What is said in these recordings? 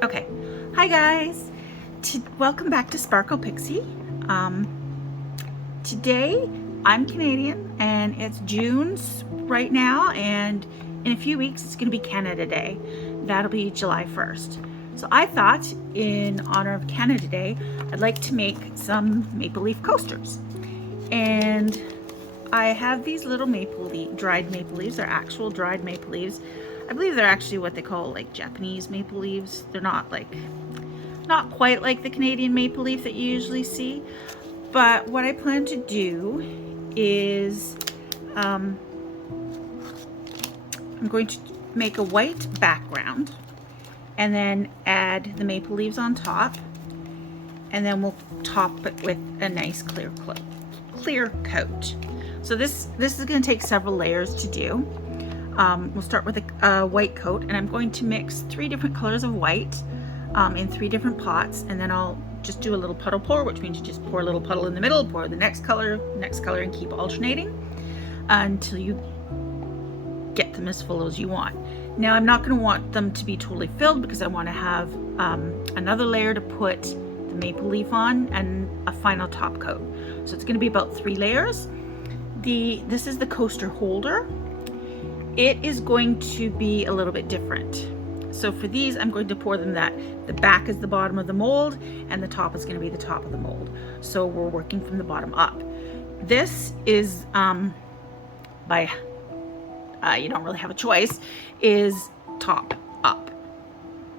Okay, hi guys. Welcome back to Sparkle Pixie. Today I'm Canadian and it's June right now, and in a few weeks it's going to be Canada Day. That'll be July 1st. So I thought, in honor of Canada Day, I'd like to make some maple leaf coasters. And I have these little dried maple leaves. They're actual dried maple leaves. I believe they're actually what they call like Japanese maple leaves. They're not quite like the Canadian maple leaf that you usually see. But what I plan to do is I'm going to make a white background and then add the maple leaves on top, and then we'll top it with a nice clear coat. So this is going to take several layers to do. We'll start with a white coat, and I'm going to mix 3 different colors of white in 3 different pots, and then I'll just do a little puddle pour, which means you just pour a little puddle in the middle, pour the next color, and keep alternating until you get them as full as you want. Now I'm not going to want them to be totally filled because I want to have another layer to put the maple leaf on and a final top coat. So it's going to be about 3 layers. This is the coaster holder. It is going to be a little bit different. So for these, I'm going to pour them that the back is the bottom of the mold and the top is going to be the top of the mold. So we're working from the bottom up. This is you don't really have a choice, is top up.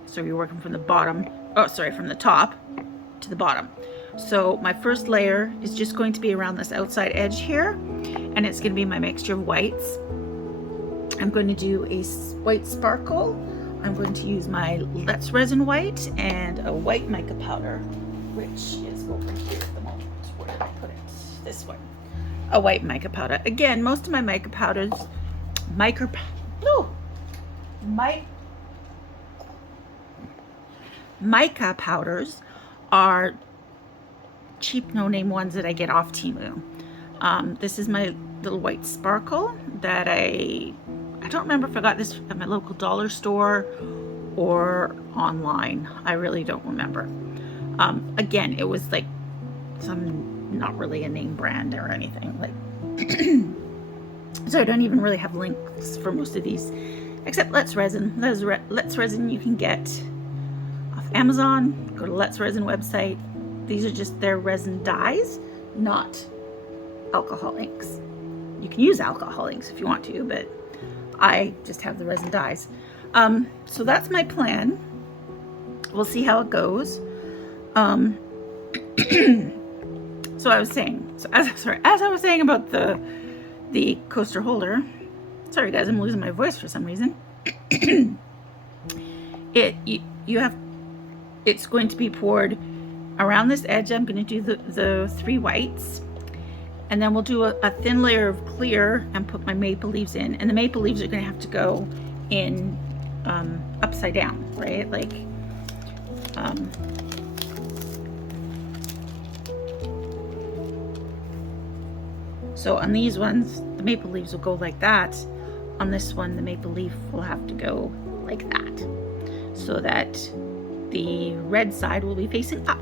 So you're working from the from the top to the bottom. So my first layer is just going to be around this outside edge here, and it's going to be my mixture of whites. I'm going to do a white sparkle. I'm going to use my Let's Resin white and a white mica powder, which is over here at the moment. Where did I put it? This one. A white mica powder. Again, most of my mica powders, mica powders are cheap, no-name ones that I get off Temu. This is my little white sparkle that I don't remember if I got this at my local dollar store or online. I really don't remember. Again, it was like not really a name brand or anything. So I don't even really have links for most of these, except Let's Resin. Let's Resin you can get off Amazon. Go to Let's Resin website. These are just their resin dyes, not alcohol inks. You can use alcohol inks if you want to, but I just have the resin dyes. So that's my plan. We'll see how it goes. So as I was saying about the coaster holder. Sorry guys, I'm losing my voice for some reason. It's going to be poured around this edge. I'm going to do the 3 whites. And then we'll do a thin layer of clear and put my maple leaves in. And the maple leaves are going to have to go in upside down, right? So on these ones, the maple leaves will go like that. On this one, the maple leaf will have to go like that, so that the red side will be facing up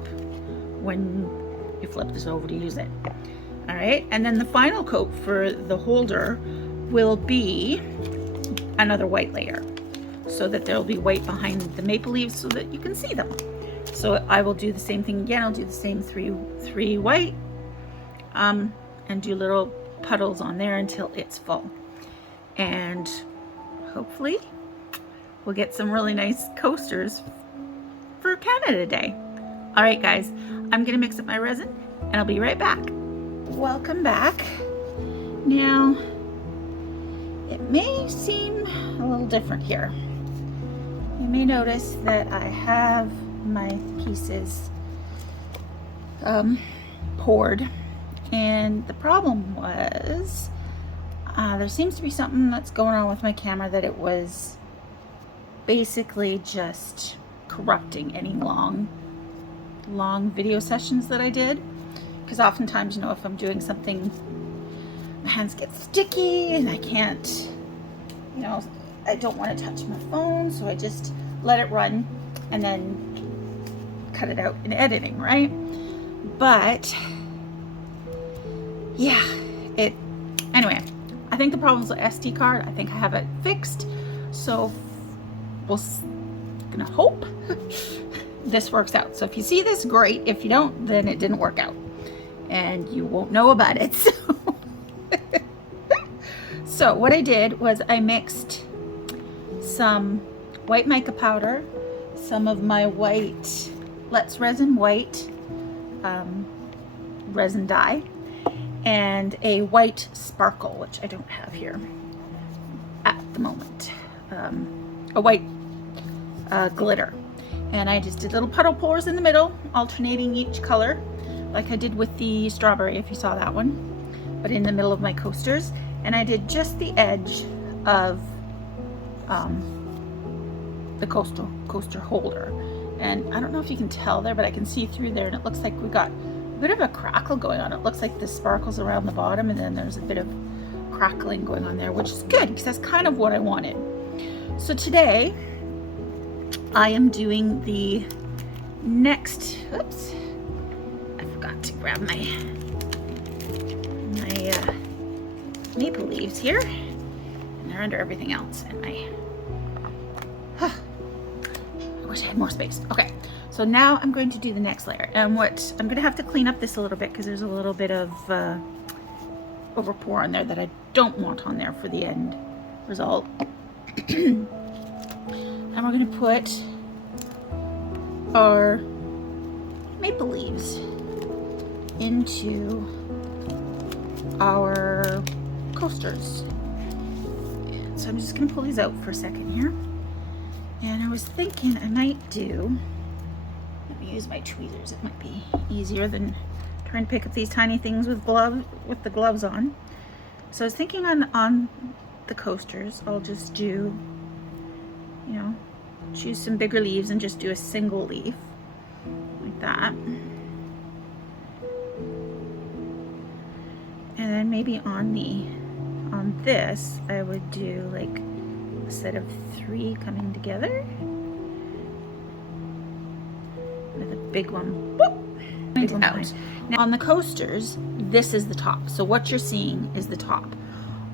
when you flip this over to use it. All right, and then the final coat for the holder will be another white layer, so that there'll be white behind the maple leaves so that you can see them. So I will do the same thing again. I'll do the same three white, and do little puddles on there until it's full. And hopefully we'll get some really nice coasters for Canada Day. All right, guys, I'm gonna mix up my resin and I'll be right back. Welcome back. Now, it may seem a little different here. You may notice that I have my pieces poured, and the problem was there seems to be something that's going on with my camera, that it was basically just corrupting any long video sessions that I did. Because oftentimes, if I'm doing something, my hands get sticky and I can't, I don't want to touch my phone, so I just let it run and then cut it out in editing, right? But yeah, anyway, I think the problem's with SD card. I think I have it fixed, so we'll gonna hope this works out. So if you see this, great. If you don't, then it didn't work out and you won't know about it. So what I did was I mixed some white mica powder, some of my white Let's Resin white resin dye, and a white sparkle, which I don't have here at the moment, a white glitter. And I just did little puddle pours in the middle, alternating each color, like I did with the strawberry, if you saw that one, but in the middle of my coasters. And I did just the edge of the coaster holder. And I don't know if you can tell there, but I can see through there, and it looks like we got a bit of a crackle going on. It looks like the sparkles around the bottom, and then there's a bit of crackling going on there, which is good because that's kind of what I wanted. So today I am doing the next, oops, I forgot to grab my maple leaves here, and they're under everything else, and I wish I had more space. Okay, so now I'm going to do the next layer, and what I'm going to have to clean up this a little bit because there's a little bit of over pour on there that I don't want on there for the end result. And we're going to put our maple leaves into our coasters. And so I'm just going to pull these out for a second here. And I was thinking I might do, let me use my tweezers, it might be easier than trying to pick up these tiny things with the gloves on. So I was thinking on the coasters, I'll just do, you know, choose some bigger leaves and just do a single leaf like that. And then maybe on this I would do like a set of 3 coming together with a big one. Big one out. Now on the coasters, this is the top. So what you're seeing is the top.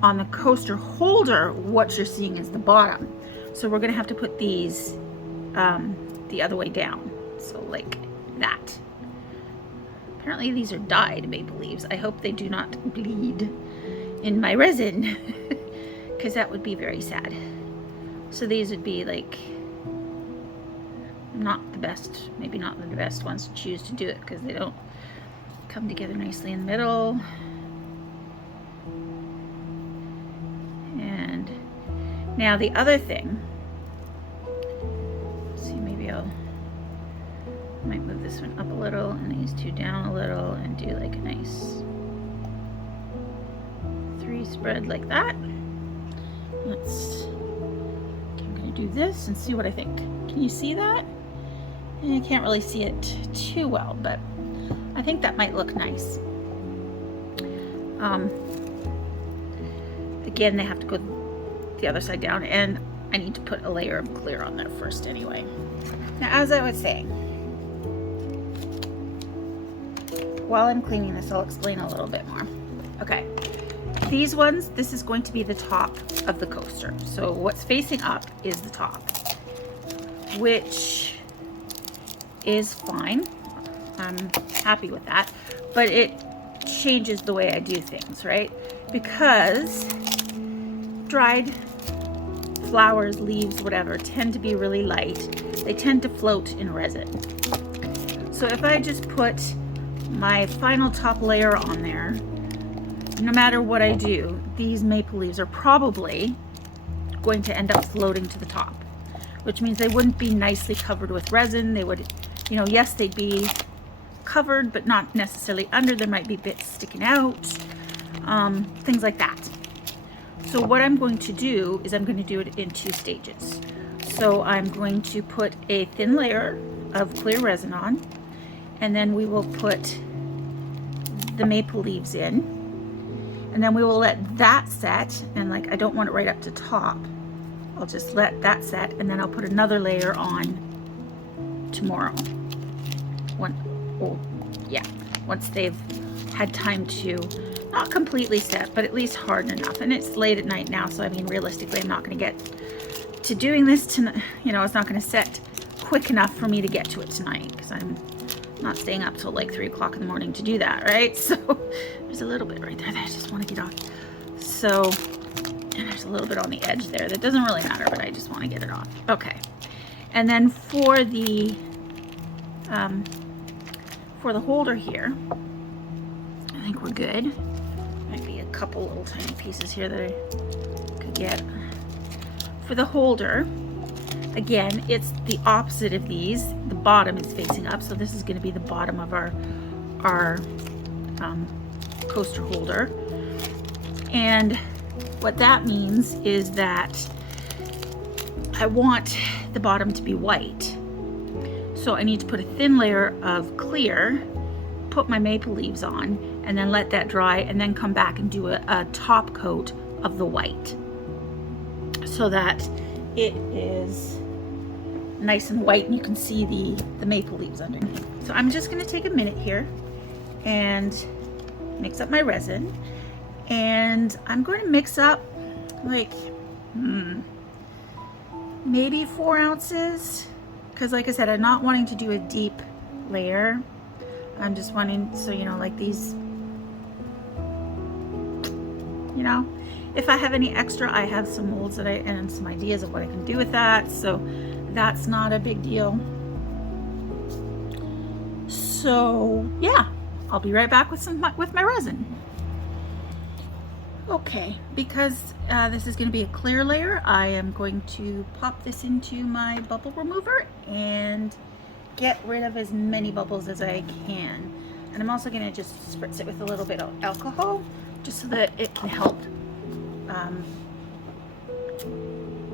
On the coaster holder, what you're seeing is the bottom. So we're gonna have to put these the other way down. So like that. Apparently these are dyed maple leaves. I hope they do not bleed in my resin because that would be very sad. So these would be like not the best, maybe not the best ones to choose to do it because they don't come together nicely in the middle. And now the other thing, let's see, maybe I might move this one up a little and these 2 down a little and do like a nice 3 spread like that. I'm gonna do this and see what I think. Can you see that? I can't really see it too well, but I think that might look nice. Again, they have to go the other side down, and I need to put a layer of clear on there first anyway. Now, as I was saying, while I'm cleaning this, I'll explain a little bit more. Okay, these ones, this is going to be the top of the coaster. So what's facing up is the top, which is fine. I'm happy with that, but it changes the way I do things, right? Because dried flowers, leaves, whatever, tend to be really light. They tend to float in resin. So if I just put my final top layer on there, no matter what I do, these maple leaves are probably going to end up floating to the top, which means they wouldn't be nicely covered with resin. They would, you know, yes, they'd be covered, but not necessarily under. There might be bits sticking out, things like that. So what I'm going to do is I'm going to do it in 2 stages. So I'm going to put a thin layer of clear resin on, and then we will put the maple leaves in, and then we will let that set, and like I don't want it right up to top, I'll just let that set, and then I'll put another layer on tomorrow. Once they've had time to not completely set, but at least harden enough. And it's late at night now, so I mean, realistically, I'm not going to get to doing this tonight. You know, it's not going to set quick enough for me to get to it tonight, because I'm not staying up till like 3 o'clock in the morning to do that, right? So there's a little bit right there that I just want to get off. So, and there's a little bit on the edge there that doesn't really matter, but I just want to get it off. Okay. And then for the holder here, I think we're good. Might be a couple little tiny pieces here that I could get. For the holder, again, it's the opposite of these. The bottom is facing up, so this is going to be the bottom of our coaster holder. And what that means is that I want the bottom to be white. So I need to put a thin layer of clear, put my maple leaves on, and then let that dry, and then come back and do a top coat of the white, so that it is nice and white and you can see the maple leaves underneath. So I'm just going to take a minute here and mix up my resin, and I'm going to mix up like maybe 4 ounces, because like I said, I'm not wanting to do a deep layer. I'm just wanting, so you know, like these, you know, if I have any extra, I have some molds that and some ideas of what I can do with that, so that's not a big deal. So yeah, I'll be right back with my resin. Okay, because this is going to be a clear layer, I am going to pop this into my bubble remover and get rid of as many bubbles as I can. And I'm also going to just spritz it with a little bit of alcohol, just so that it can help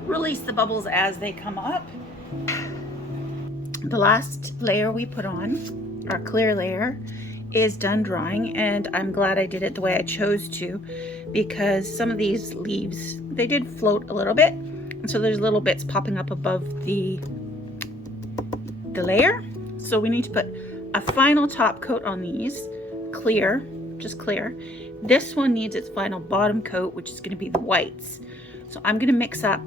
release the bubbles as they come up. The last layer we put on, our clear layer, is done drying, and I'm glad I did it the way I chose to, because some of these leaves, they did float a little bit, and so there's little bits popping up above the layer. So we need to put a final top coat on these, clear, just clear. This one needs its final bottom coat, which is going to be the whites. So I'm going to mix up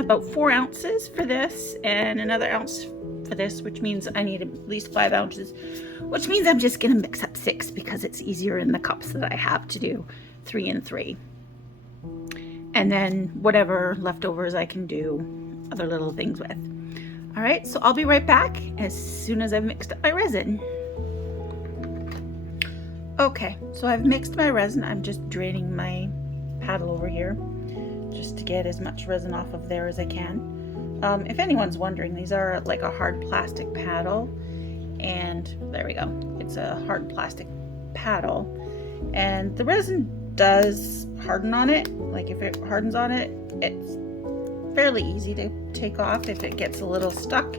about 4 ounces for this and another ounce for this, which means I need at least 5 ounces, which means I'm just going to mix up 6 because it's easier in the cups that I have to do 3 and 3. And then whatever leftovers I can do other little things with. All right, so I'll be right back as soon as I've mixed up my resin. Okay, so I've mixed my resin. I'm just draining my paddle over here just to get as much resin off of there as I can. If anyone's wondering, these are like a hard plastic paddle, and there we go. It's a hard plastic paddle, and the resin does harden on it. Like if it hardens on it, it's fairly easy to take off. If it gets a little stuck,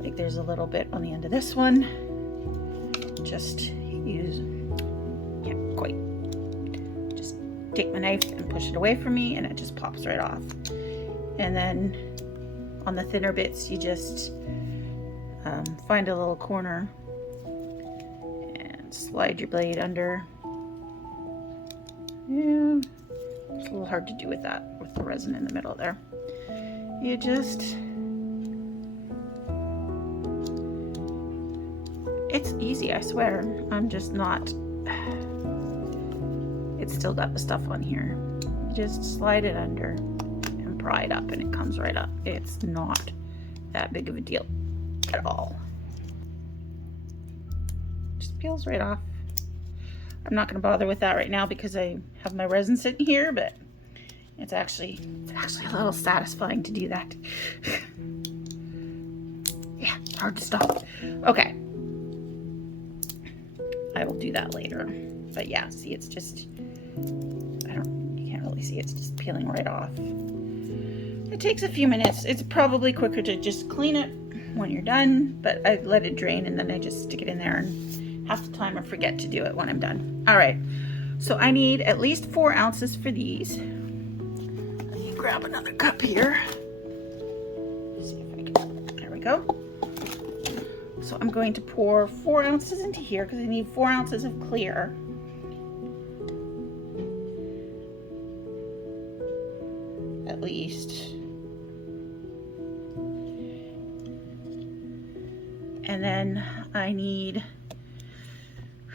like there's a little bit on the end of this one, just can't quite, just take my knife and push it away from me and it just pops right off. And then on the thinner bits, you just find a little corner and slide your blade under. Yeah, it's a little hard to do with that, with the resin in the middle there. You just, it's easy, I swear. I'm just not, it's still got the stuff on here. You just slide it under and pry it up and it comes right up. It's not that big of a deal at all. Just peels right off. I'm not going to bother with that right now because I have my resin sitting here, but it's actually a little satisfying to do that. Yeah, hard to stop. Okay. I will do that later. But yeah, see, it's just, you can't really see, it's just peeling right off. It takes a few minutes. It's probably quicker to just clean it when you're done, but I let it drain and then I just stick it in there, and half the time I forget to do it when I'm done. All right, so I need at least 4 ounces for these. Let me grab another cup here. See if go. So I'm going to pour 4 ounces into here because I need 4 ounces of clear. At least. And then I need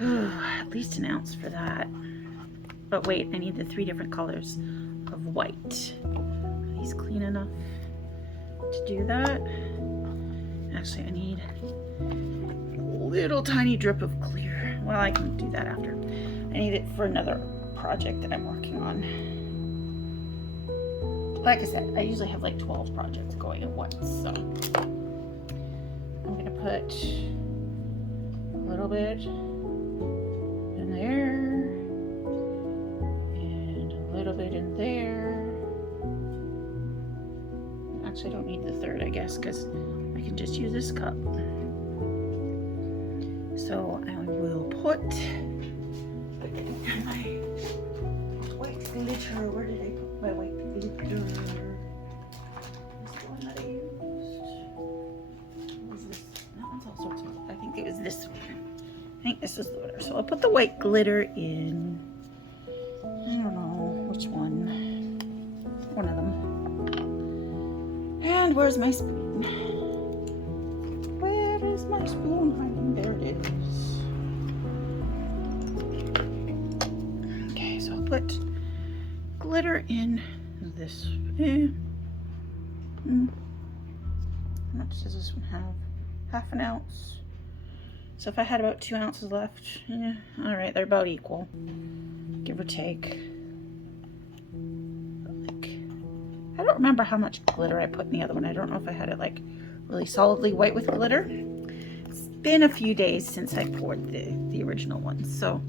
at least an ounce for that. But wait, I need the 3 different colors of white. Are these clean enough to do that? Actually, I need a little tiny drip of clear. Well, I can do that after. I need it for another project that I'm working on. Like I said, I usually have like 12 projects going at once, so I'm gonna put a little bit in there and a little bit in there. Actually, I don't need the third, I guess, because I can just use this cup. So I will put my white glitter. Where did I put my white glitter? This one that I used. What was this? That one's all sorts of. I think it was this one. I think this is the glitter. So I'll put the white glitter in. I don't know which one. One of them. And where's my spoon? Where is my spoon hiding? There it is. Okay, so I'll put glitter in this. How much does this one have? Half an ounce. So if I had about 2 ounces left, yeah, all right, they're about equal, give or take. I don't remember how much glitter I put in the other one. I don't know if I had it like really solidly white with glitter. It's been a few days since I poured the original one, so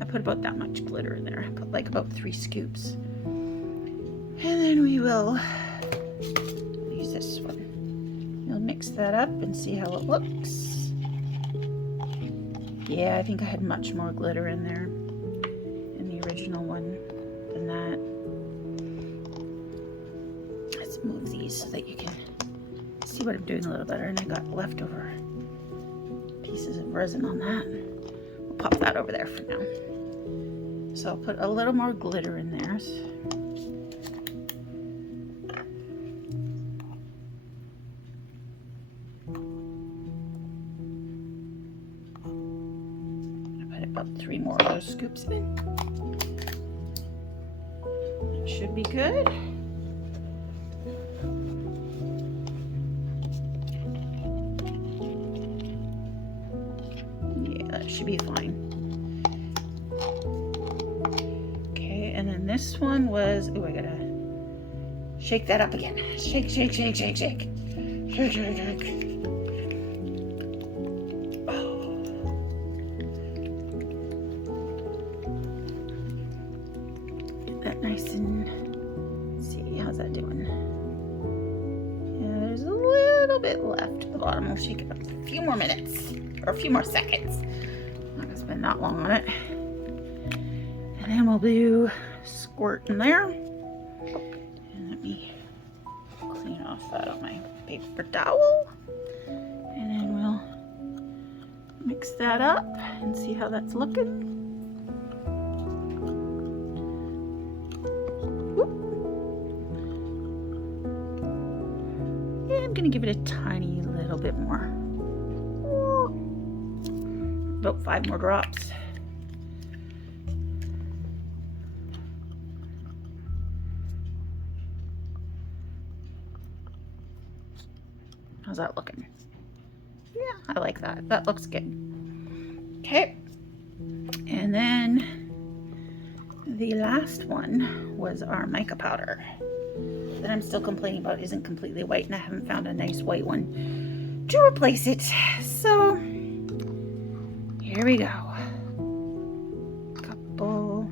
I put about that much glitter in there. I put like about 3 scoops. And then we will use this one. We'll mix that up and see how it looks. Yeah, I think I had much more glitter in there in the original one than that. Let's move these so that you can see what I'm doing a little better. And I got leftover pieces of resin on that. We'll pop that over there for now. So I'll put a little more glitter in there. About 3 more of those scoops in. That should be good. Yeah, that should be fine. Okay, and then this one was, oh, I gotta shake that up again. Shake, shake, shake, shake, shake. Shake, shake, shake. Nice and, let's see, how's that doing? Yeah, there's a little bit left at the bottom. We'll shake it up a few more minutes, or a few more seconds. I'm not gonna spend that long on it. And then we'll do squirt in there. And let me clean off that on my paper towel. And then we'll mix that up and see how that's looking. I'm gonna give it a tiny little bit more. About 5 more drops. How's that looking? Yeah, I like that. That looks good. Okay. And then the last one was our mica powder that I'm still complaining about isn't completely white, and I haven't found a nice white one to replace it. So here we go. Couple,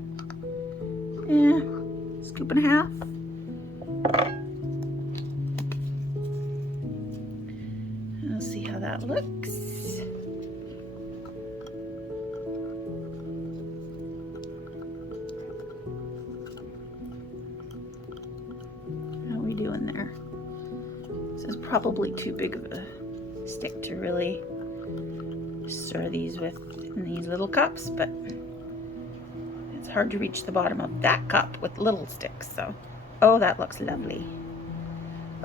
scoop and a half. We'll see how that looks. probably too big of a stick to really stir these with in these little cups, but it's hard to reach the bottom of that cup with little sticks. So, oh, that looks lovely.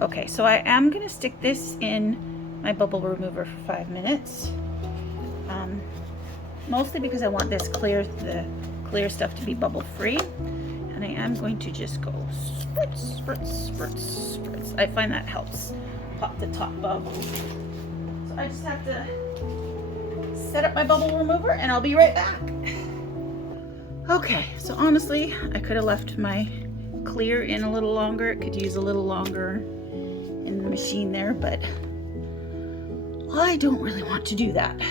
Okay, so I am gonna stick this in my bubble remover for 5 minutes. Mostly because I want this the clear stuff to be bubble free. And I am going to just go spritz, spritz, spritz, spritz. I find that helps pop the top bubbles. So I just have to set up my bubble remover and I'll be right back. Okay, so honestly, I could have left my clear in a little longer. It could use a little longer in the machine there, but I don't really want to do that.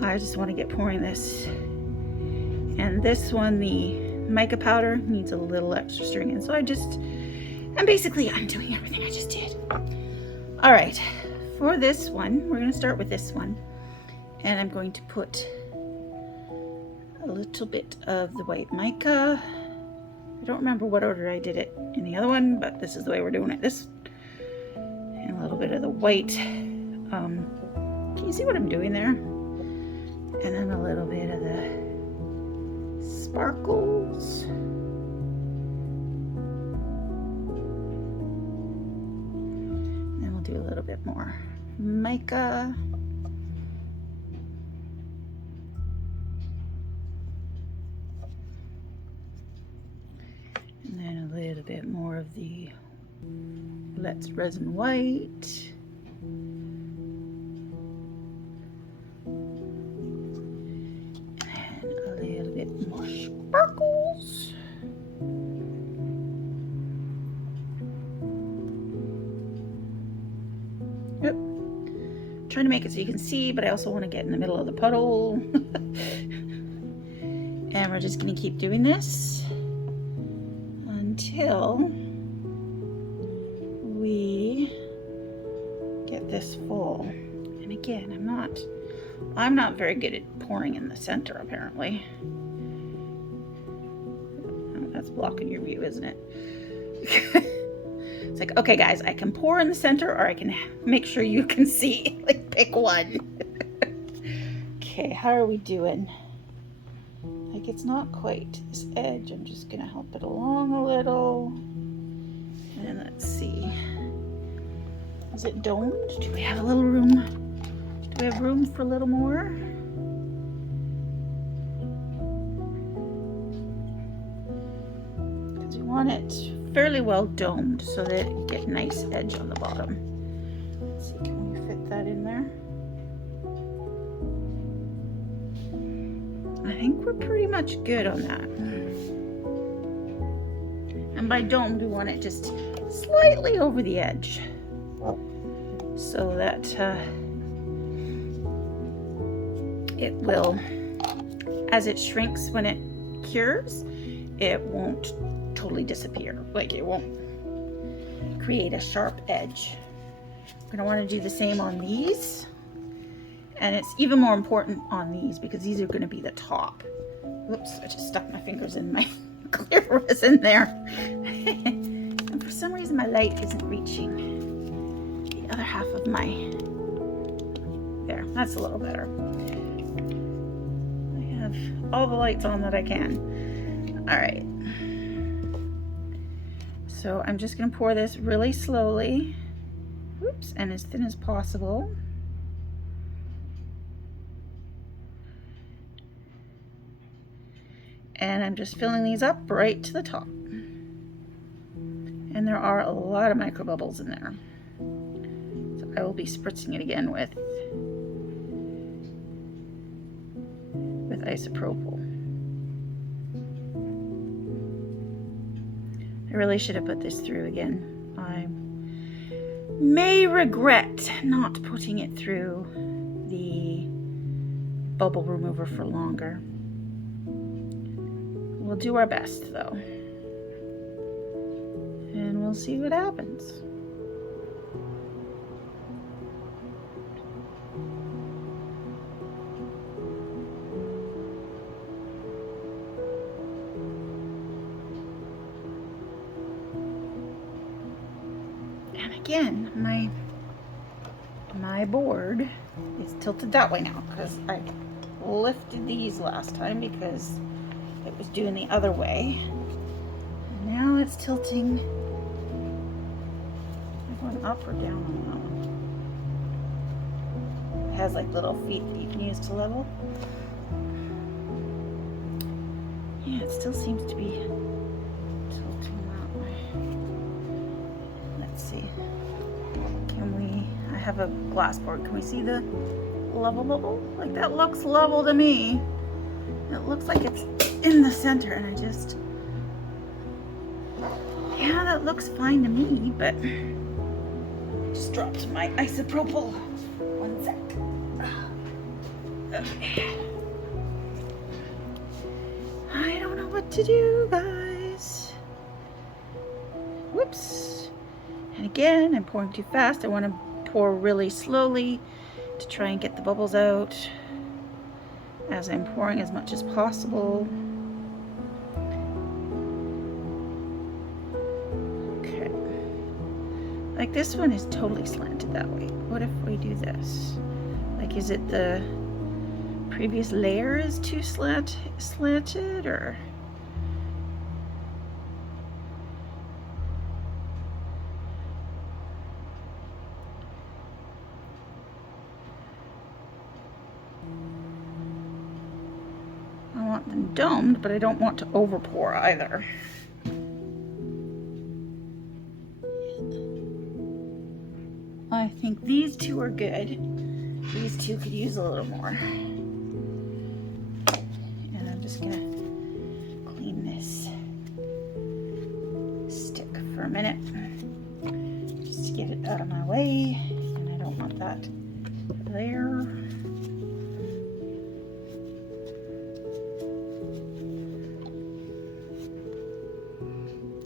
I just want to get pouring this. And this one, the mica powder, needs a little extra stirring in. So I'm doing everything I just did. All right, for this one, we're going to start with this one. And I'm going to put a little bit of the white mica. I don't remember what order I did it in the other one, but this is the way we're doing it. And a little bit of the white. Can you see what I'm doing there? And then a little bit of the sparkles. Then we'll do a little bit more mica. And then a little bit more of the Resin white. More sparkles. Yep. Trying to make it so you can see, but I also want to get in the middle of the puddle. And we're just going to keep doing this until we get this full. And again, I'm not very good at pouring in the center, apparently. That's blocking your view, isn't it? It's like, okay, guys, I can pour in the center or I can make sure you can see. Like, pick one. Okay, how are we doing? Like, it's not quite this edge. I'm just going to help it along a little. And let's see. Is it domed? Do we have a little room? Do we have room for a little more? Want it fairly well domed so that you get a nice edge on the bottom. Let's see, can we fit that in there? I think we're pretty much good on that. And by domed, we want it just slightly over the edge so that it will, as it shrinks when it cures, it won't totally disappear. Like, it won't create a sharp edge. We're gonna want to do the same on these, and it's even more important on these because these are going to be the top. Oops, I just stuck my fingers in my clear resin there. And for some reason my light isn't reaching the other half of my, there, that's a little better. I have all the lights on that I can. All right. So I'm just going to pour this really slowly, oops, and as thin as possible. And I'm just filling these up right to the top. And there are a lot of micro bubbles in there. So I will be spritzing it again with isopropyl. I really should have put this through again. I may regret not putting it through the bubble remover for longer. We'll do our best though. And we'll see what happens. again, my board is tilted that way now because I lifted these last time because it was doing the other way. Now it's tilting. Am I going up or down on that one? It has like little feet that you can use to level. Yeah, it still seems to be tilting that way. Let's see. I have a glass board. Can we see the level bubble? Like that looks level to me. It looks like it's in the center and I just, yeah, that looks fine to me, but I just dropped my isopropyl. One sec. Okay. I don't know what to do, guys. Whoops. And again, I'm pouring too fast. I want to pour really slowly to try and get the bubbles out as I'm pouring as much as possible. Okay. Like this one is totally slanted that way. What if we do this? Like, is it the previous layer is too slanted or? I want them domed, but I don't want to overpour either. I think these two are good. These two could use a little more. And I'm just gonna clean this stick for a minute, just to get it out of my way. And I don't want that there.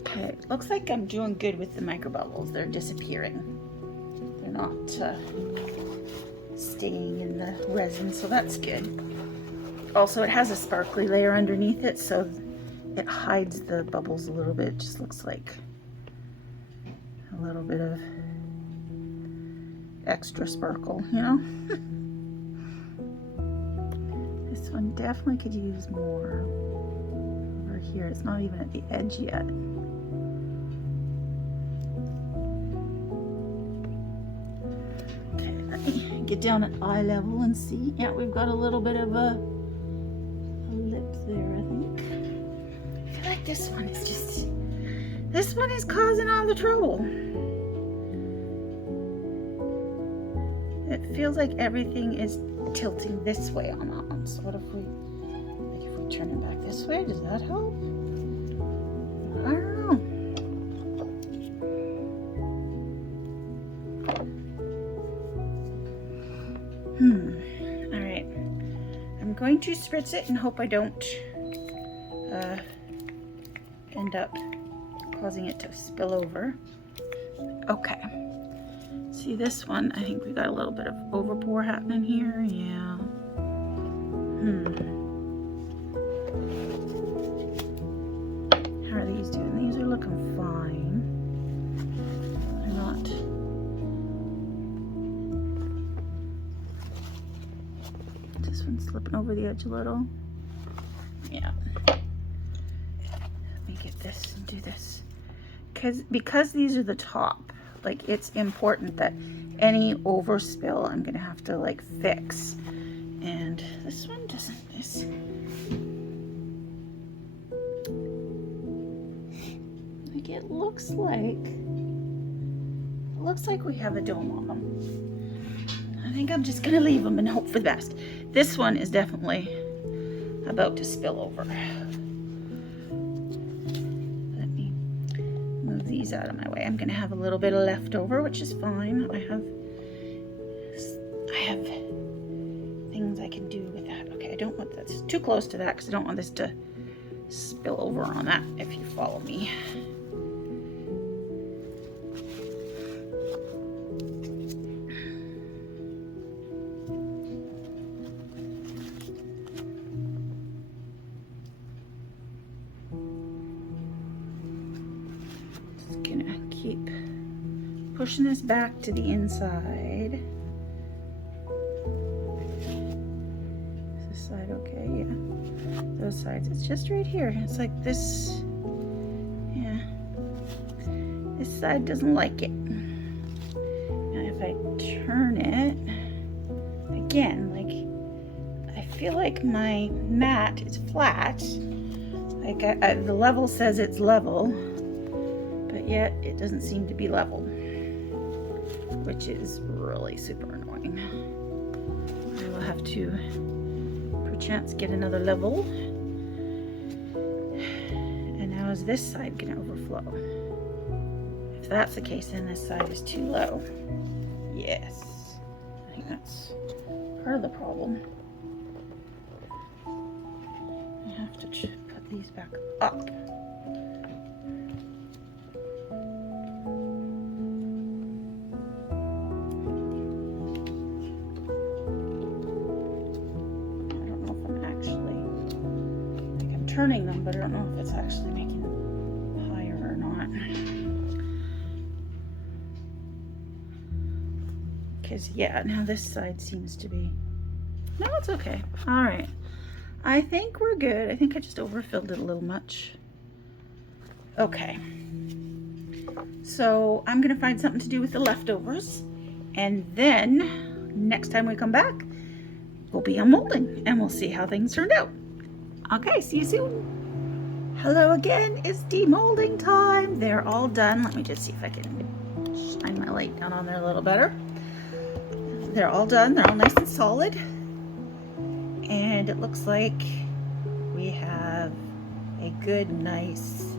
Okay, looks like I'm doing good with the micro bubbles. They're disappearing. They're not staying in the resin, so that's good. Also, it has a sparkly layer underneath it, so it hides the bubbles a little bit. It just looks like a little bit of extra sparkle, you know? This one definitely could use more. Over here, it's not even at the edge yet. Get down at eye level and see. Yeah, we've got a little bit of a lip there, I think. I feel like this one is causing all the trouble. It feels like everything is tilting this way on that one. So what if we turn it back this way? Does that help? I don't know. All right. I'm going to spritz it and hope I don't end up causing it to spill over. Okay. See this one? I think we got a little bit of overpour happening here. Yeah. How are these doing? These are looking fine. They're not. This one's slipping over the edge a little. Yeah. Let me get this and do this. Because these are the top, like it's important that any overspill I'm gonna have to like fix. And this one doesn't. Like it looks like we have a dome on them. I think I'm just gonna leave them and hope for the best. This one is definitely about to spill over. Let me move these out of my way. I'm gonna have a little bit of leftover, which is fine. I have things I can do with that. Okay, I don't want this too close to that because I don't want this to spill over on that, if you follow me. pushing this back to the inside. Is this side okay? Yeah. Those sides. It's just right here. It's like this. Yeah. This side doesn't like it. And if I turn it, again, like, I feel like my mat is flat. Like the level says it's level, but yet it doesn't seem to be level, which is really super annoying. I will have to perchance get another level. And now is this side gonna overflow? If that's the case, then this side is too low. Yes, I think that's part of the problem. I have to put these back up. I don't know if I'm actually, like, I'm turning them, but I don't know if it's actually making them higher or not. Because, yeah, now this side seems to be, no, it's okay. All right. I think we're good. I think I just overfilled it a little much. Okay. So I'm going to find something to do with the leftovers. And then next time we come back, we'll be unmolding and we'll see how things turned out. Okay, see you soon. Hello again. It's demolding time. They're all done. Let me just see if I can shine my light down on there a little better. They're all done. They're all nice and solid. And it looks like we have a good, nice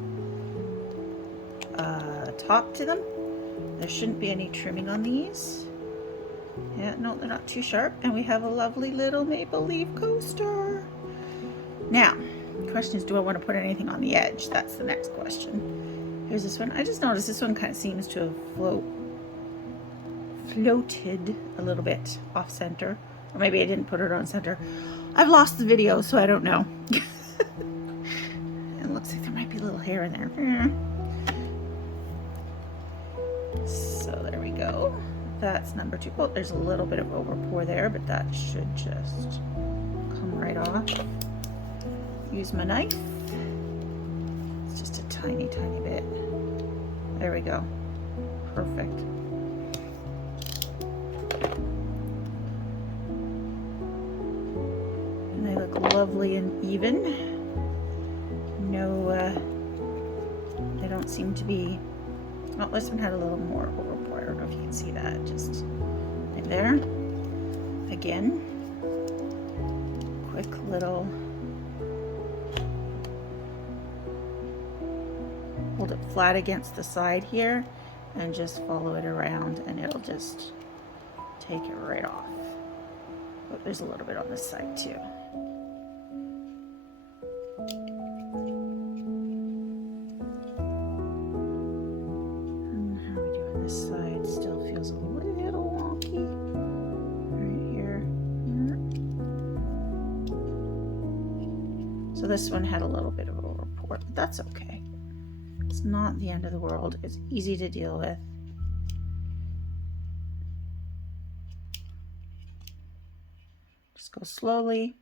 top to them. There shouldn't be any trimming on these. Yeah, no, they're not too sharp. And we have a lovely little maple leaf coaster. Now, the question is, do I want to put anything on the edge? That's the next question. Here's this one. I just noticed this one kind of seems to have floated a little bit off center. Or maybe I didn't put it on center. I've lost the video, so I don't know. It looks like there might be a little hair in there. So there we go. That's number 2. Oh, there's a little bit of overpour there, but that should just come right off. Use my knife. It's just a tiny, tiny bit. There we go. Perfect. They look lovely and even. No, they don't seem to be, oh, this one had a little more overpour. I don't know if you can see that, just right there. Again, quick little, hold it flat against the side here and just follow it around and it'll just take it right off. But there's a little bit on this side too. This side still feels a little wonky right here. So this one had a little bit of overpour, but that's okay. It's not the end of the world. It's easy to deal with. Just go slowly.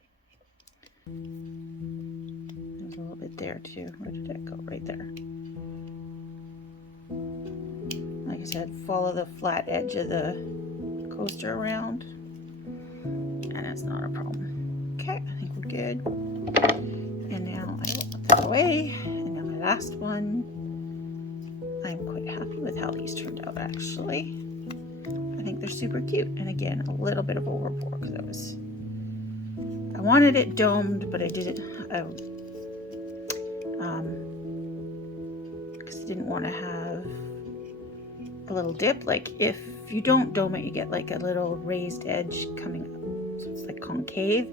There's a little bit there too. Where did it go? Right there. Like I said, follow the flat edge of the coaster around, and it's not a problem. Okay, I think we're good. And now I will put that away. And now my last one. I'm quite happy with how these turned out, actually. I think they're super cute. And again, a little bit of overpour because I wanted it domed, but I didn't. Because I didn't want to have a little dip. Like if you don't dome it, you get like a little raised edge coming up. So it's like concave.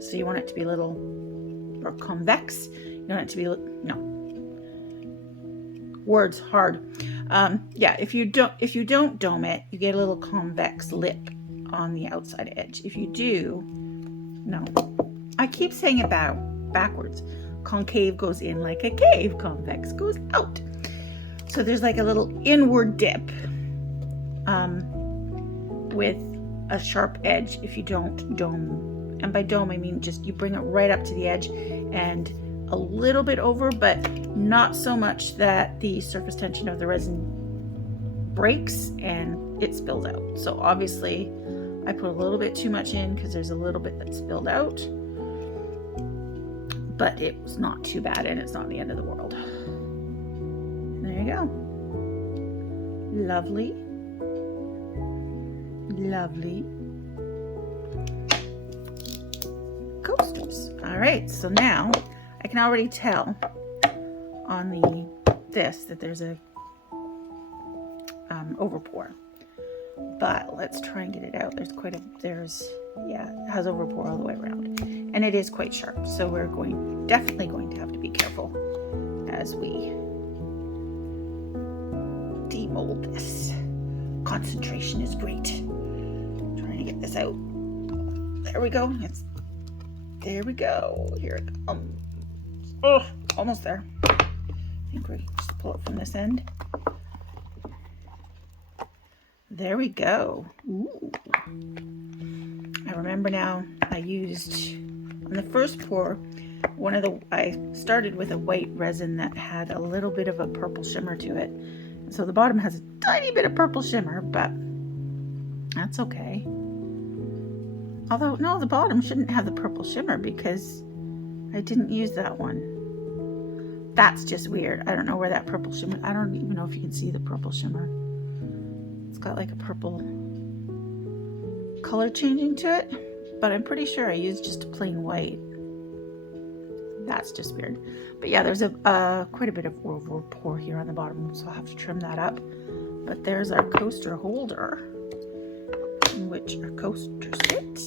So you want it to be a little, or convex. You want it to be, no. Words hard. Yeah, if you don't dome it, you get a little convex lip on the outside edge. If you do, no. I keep saying it backwards. Concave goes in like a cave. Convex goes out. So there's like a little inward dip. with a sharp edge if you don't dome. And by dome, I mean just you bring it right up to the edge and a little bit over, but not so much that the surface tension of the resin breaks and it spills out. So obviously I put a little bit too much in because there's a little bit that spilled out, but it was not too bad and it's not the end of the world. There you go. Lovely. Lovely coasters. All right, so now I can already tell on this that there's a overpour, but let's try and get it out. Yeah, it has overpour all the way around, and it is quite sharp. So we're definitely going to have to be careful as we demold this. Concentration is great. Trying to get this out. There we go. There we go. Here it comes. Oh, almost there. I think we just pull it from this end. There we go. Ooh. I remember now I used, on the first pour, I started with a white resin that had a little bit of a purple shimmer to it. So the bottom has a tiny bit of purple shimmer, but that's okay. Although, no, the bottom shouldn't have the purple shimmer because I didn't use that one. That's just weird. I don't know where that purple shimmer, I don't even know if you can see the purple shimmer. It's got like a purple color changing to it, but I'm pretty sure I used just a plain white. That's just weird. But yeah, there's quite a bit of overpour here on the bottom, so I'll have to trim that up. But there's our coaster holder in which our coasters fit.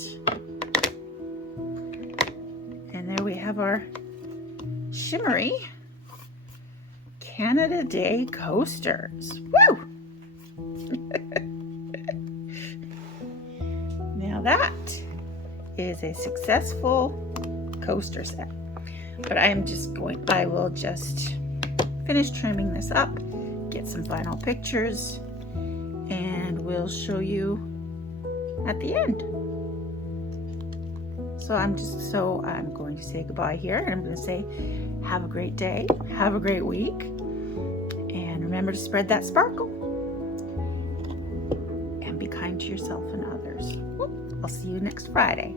And there we have our shimmery Canada Day coasters. Woo! Now that is a successful coaster set. But I will just finish trimming this up, get some final pictures, and we'll show you at the end. So I'm going to say goodbye here, and I'm going to say have a great day, have a great week, and remember to spread that sparkle and be kind to yourself and others. I'll see you next Friday.